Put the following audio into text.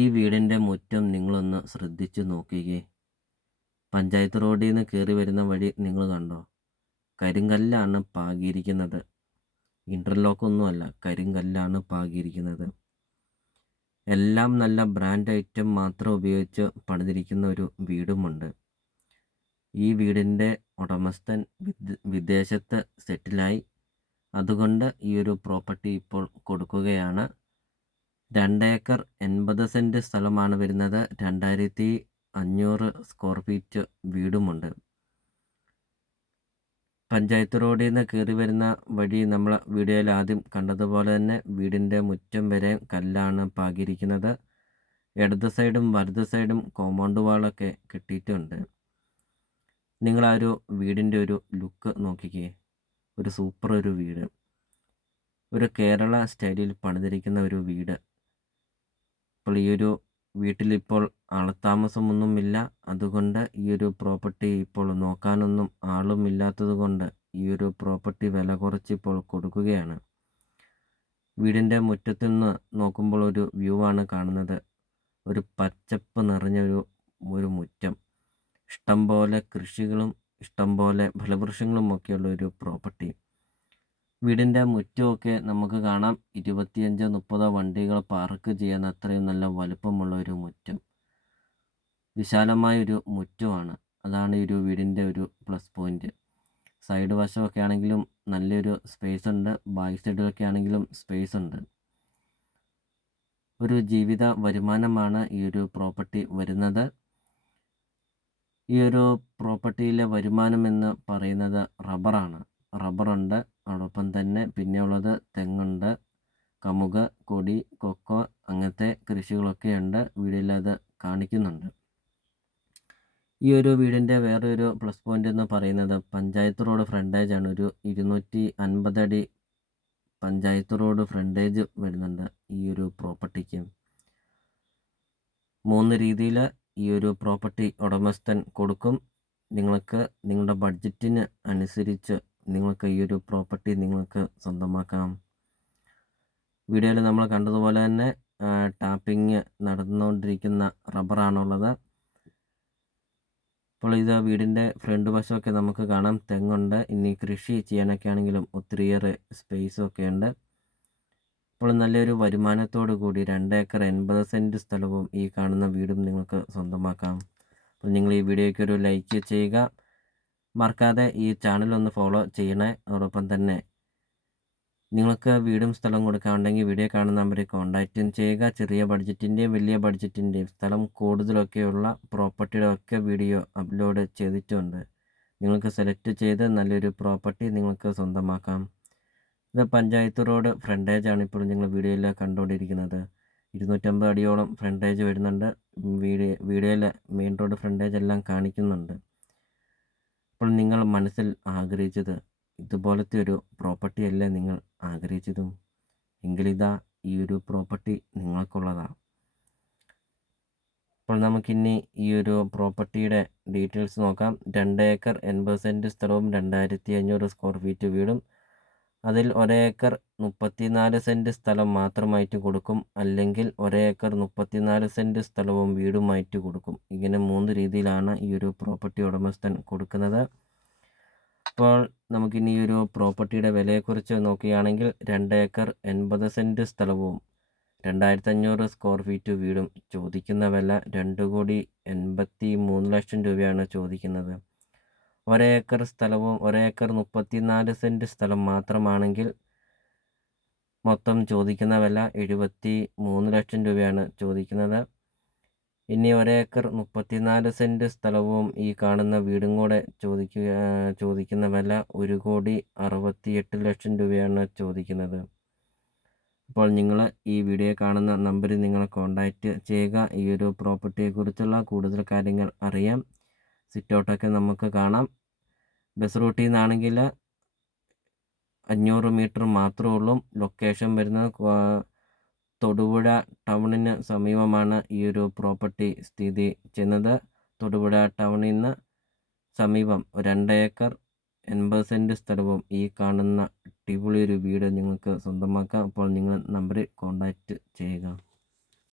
ഈ വീടിൻ്റെ മുറ്റം നിങ്ങളൊന്ന് ശ്രദ്ധിച്ചു നോക്കിക്കേ. പഞ്ചായത്ത് റോഡിൽ നിന്ന് കയറി വരുന്ന വഴി നിങ്ങൾ കണ്ടോ? കരിങ്കല്ലാണ് പാകിയിരിക്കുന്നത്. ഇൻ്റർലോക്കൊന്നുമല്ല, കരിങ്കല്ലാണ് പാകിയിരിക്കുന്നത്. എല്ലാം നല്ല ബ്രാൻഡ് ഐറ്റം മാത്രം ഉപയോഗിച്ച് പണിതിരിക്കുന്ന ഒരു വീടുമുണ്ട്. ഈ വീടിൻ്റെ ഉടമസ്ഥൻ വിദേശത്ത് സെറ്റിലായി. അതുകൊണ്ട് ഈ ഒരു പ്രോപ്പർട്ടി ഇപ്പോൾ കൊടുക്കുകയാണ്. 2 ഏക്കർ 80 സെൻറ്റ് സ്ഥലമാണ് വരുന്നത്. 2500 സ്ക്വയർ ഫീറ്റ് വീടുമുണ്ട്. പഞ്ചായത്ത് റോഡിൽ നിന്ന് കയറി വരുന്ന വഴി നമ്മൾ വീഡിയോയിൽ ആദ്യം കണ്ടതുപോലെ തന്നെ വീടിൻ്റെ മുറ്റം വരെ കല്ലാണ് പാകിയിരിക്കുന്നത്. ഇടത് സൈഡും വലത് സൈഡും കോമ്പൗണ്ട് വാളൊക്കെ കെട്ടിയിട്ടുണ്ട്. നിങ്ങൾ ആ ഒരു വീടിൻ്റെ ഒരു ലുക്ക് നോക്കിക്കേ. ഒരു സൂപ്പർ ഒരു വീട്, ഒരു കേരള സ്റ്റൈലിൽ പണിതിരിക്കുന്ന ഒരു വീട്. അപ്പോൾ ഈ ഒരു വീട്ടിലിപ്പോൾ ആളത്താമസമൊന്നുമില്ല. അതുകൊണ്ട് ഈ ഒരു പ്രോപ്പർട്ടി ഇപ്പോൾ നോക്കാനൊന്നും ആളുമില്ലാത്തത് കൊണ്ട് ഈ ഒരു പ്രോപ്പർട്ടി വില കുറച്ച് ഇപ്പോൾ കൊടുക്കുകയാണ്. വീടിൻ്റെ മുറ്റത്ത് നിന്ന് നോക്കുമ്പോൾ ഒരു വ്യൂ ആണ് കാണുന്നത്. ഒരു പച്ചപ്പ് നിറഞ്ഞൊരു മുറ്റം, ഇഷ്ടംപോലെ കൃഷികളും ഇഷ്ടംപോലെ ഫലവൃക്ഷങ്ങളും ഒക്കെയുള്ള ഒരു പ്രോപ്പർട്ടി. വീടിൻ്റെ മുറ്റമൊക്കെ നമുക്ക് കാണാം. 25-30 വണ്ടികൾ പാർക്ക് ചെയ്യാൻ അത്രയും നല്ല വലുപ്പമുള്ള ഒരു മുറ്റം, വിശാലമായൊരു മുറ്റമാണ്. അതാണ് ഈ ഒരു വീടിൻ്റെ ഒരു പ്ലസ് പോയിൻ്റ്. സൈഡ് വശമൊക്കെ ആണെങ്കിലും നല്ലൊരു സ്പേസ് ഉണ്ട്. ബാക്ക് സൈഡിലൊക്കെ ആണെങ്കിലും സ്പേസ് ഉണ്ട്. ഒരു ജീവിത വരുമാനമാണ് ഈ ഒരു പ്രോപ്പർട്ടി വരുന്നത്. ഈ ഒരു പ്രോപ്പർട്ടിയിലെ വരുമാനം എന്ന് പറയുന്നത് റബ്ബറാണ്. റബ്ബറുണ്ട്, അതോടൊപ്പം തന്നെ പിന്നെയുള്ളത് തെങ്ങുണ്ട്, കമുക്, കൊടി, കൊക്കോ അങ്ങനത്തെ കൃഷികളൊക്കെയുണ്ട്. വീഡിയോയിൽ അത് കാണിക്കുന്നുണ്ട്. ഈ ഒരു വീടിൻ്റെ വേറൊരു പ്ലസ് പോയിൻ്റ് എന്ന് പറയുന്നത് പഞ്ചായത്ത് റോഡ് ഫ്രണ്ടേജാണ്. ഒരു 250 അടി പഞ്ചായത്ത് റോഡ് ഫ്രണ്ടേജ് വരുന്നുണ്ട് ഈ ഒരു പ്രോപ്പർട്ടിക്ക്. 3 രീതിയിൽ ഈ ഒരു പ്രോപ്പർട്ടി ഉടമസ്ഥൻ കൊടുക്കും. നിങ്ങൾക്ക് നിങ്ങളുടെ ബഡ്ജറ്റിന് അനുസരിച്ച് നിങ്ങൾക്ക് ഈ ഒരു പ്രോപ്പർട്ടി നിങ്ങൾക്ക് സ്വന്തമാക്കാം. വീഡിയോയിൽ നമ്മൾ കണ്ടതുപോലെ തന്നെ ടാപ്പിംഗ് നടന്നുകൊണ്ടിരിക്കുന്ന റബ്ബറാണുള്ളത്. അപ്പോൾ ഇത് വീടിൻ്റെ ഫ്രണ്ട് വശമൊക്കെ നമുക്ക് കാണാം. തെങ്ങുണ്ട്. ഇനി കൃഷി ചെയ്യാനൊക്കെ ആണെങ്കിലും ഒത്തിരിയേറെ സ്പേസൊക്കെ ഉണ്ട്. അപ്പോൾ നല്ലൊരു വരുമാനത്തോടു കൂടി 2 ഏക്കർ 80 സെൻറ്റ് സ്ഥലവും ഈ കാണുന്ന വീടും നിങ്ങൾക്ക് സ്വന്തമാക്കാം. അപ്പോൾ നിങ്ങൾ ഈ വീഡിയോയ്ക്ക് ഒരു ലൈക്ക് ചെയ്യുക. മറക്കാതെ ഈ ചാനൽ ഒന്ന് ഫോളോ ചെയ്യണേ. അതോടൊപ്പം തന്നെ നിങ്ങൾക്ക് വീടും സ്ഥലം കൊടുക്കാനുണ്ടെങ്കിൽ വീഡിയോ കാണുന്ന നമ്പറിൽ കോൺടാക്റ്റും ചെയ്യുക. ചെറിയ ബഡ്ജറ്റിൻ്റെയും വലിയ ബഡ്ജറ്റിൻ്റെയും സ്ഥലം കൂടുതലൊക്കെയുള്ള പ്രോപ്പർട്ടിയുടെ ഒക്കെ വീഡിയോ അപ്ലോഡ് ചെയ്തിട്ടുണ്ട്. നിങ്ങൾക്ക് സെലക്ട് ചെയ്ത് നല്ലൊരു പ്രോപ്പർട്ടി നിങ്ങൾക്ക് സ്വന്തമാക്കാം. ഇത് പഞ്ചായത്ത് റോഡ് ഫ്രണ്ടേജാണ് ഇപ്പോൾ നിങ്ങൾ വീഡിയോയിൽ കണ്ടുകൊണ്ടിരിക്കുന്നത്. 250 അടിയോളം ഫ്രണ്ടേജ് വരുന്നുണ്ട്. വീഡിയോയിൽ മെയിൻ റോഡ് ഫ്രണ്ടേജ് എല്ലാം കാണിക്കുന്നുണ്ട്. അപ്പോൾ നിങ്ങൾ മനസ്സിൽ ആഗ്രഹിച്ചത് ഇതുപോലത്തെ ഒരു പ്രോപ്പർട്ടി അല്ലേ നിങ്ങൾ ആഗ്രഹിച്ചതും? എങ്കിലിതാ ഈ ഒരു പ്രോപ്പർട്ടി നിങ്ങൾക്കുള്ളതാണ്. അപ്പോൾ നമുക്കിനി ഈ ഒരു പ്രോപ്പർട്ടിയുടെ ഡീറ്റെയിൽസ് നോക്കാം. 2 ഏക്കർ 80 സെൻറ്റ് സ്ഥലവും 2500 സ്ക്വയർ ഫീറ്റ് വീടും. അതിൽ 1 ഏക്കർ 34 സെൻറ്റ് സ്ഥലം മാത്രമായിട്ട് കൊടുക്കും, അല്ലെങ്കിൽ 1 ഏക്കർ 34 സെൻറ്റ് സ്ഥലവും വീടുമായിട്ട് കൊടുക്കും. ഇങ്ങനെ 3 രീതിയിലാണ് ഈ ഒരു പ്രോപ്പർട്ടി ഉടമസ്ഥൻ കൊടുക്കുന്നത്. അപ്പോൾ നമുക്കിനി ഈ ഒരു പ്രോപ്പർട്ടിയുടെ വിലയെക്കുറിച്ച് നോക്കുകയാണെങ്കിൽ 2 ഏക്കർ 80 സെൻറ്റ് സ്ഥലവും 2500 സ്ക്വയർ ഫീറ്റ് വീടും ചോദിക്കുന്ന വില 2,83 ലക്ഷം രൂപയാണ് ചോദിക്കുന്നത്. 1 ഏക്കർ സ്ഥലവും 1 ഏക്കർ 34 സെൻറ്റ് സ്ഥലം മാത്രമാണെങ്കിൽ മൊത്തം ചോദിക്കുന്ന വില 73 ലക്ഷം രൂപയാണ് ചോദിക്കുന്നത്. ഇനി 1 ഏക്കർ 34 സെൻറ്റ് സ്ഥലവും ഈ കാണുന്ന വീടും കൂടെ ചോദിക്കുന്ന വില 1,68 ലക്ഷം രൂപയാണ് ചോദിക്കുന്നത്. അപ്പോൾ നിങ്ങൾ ഈ വീഡിയോ കാണുന്ന നമ്പറിൽ നിങ്ങൾ കോൺടാക്റ്റ് ചെയ്യുക. ഈ ഒരു പ്രോപ്പർട്ടിയെക്കുറിച്ചുള്ള കൂടുതൽ കാര്യങ്ങൾ അറിയാം. സിറ്റൗട്ടൊക്കെ നമുക്ക് കാണാം. ബസ് റൂട്ടിൽ നിന്നാണെങ്കിൽ 500 മീറ്റർ മാത്രമേ ഉള്ളൂ. ലൊക്കേഷൻ വരുന്നത് തൊടുപുഴ ടൗണിന് സമീപമാണ് ഈ ഒരു പ്രോപ്പർട്ടി സ്ഥിതി ചെയ്യുന്നത്. തൊടുപുഴ ടൗണിൽ നിന്ന് സമീപം 2 ഏക്കർ 80 സെൻറ്റ് സ്ഥലവും ഈ കാണുന്ന അടിപൊളി ഒരു വീട് നിങ്ങൾക്ക് സ്വന്തമാക്കാം. അപ്പോൾ നിങ്ങൾ നമ്പറിൽ കോൺടാക്റ്റ് ചെയ്യുക.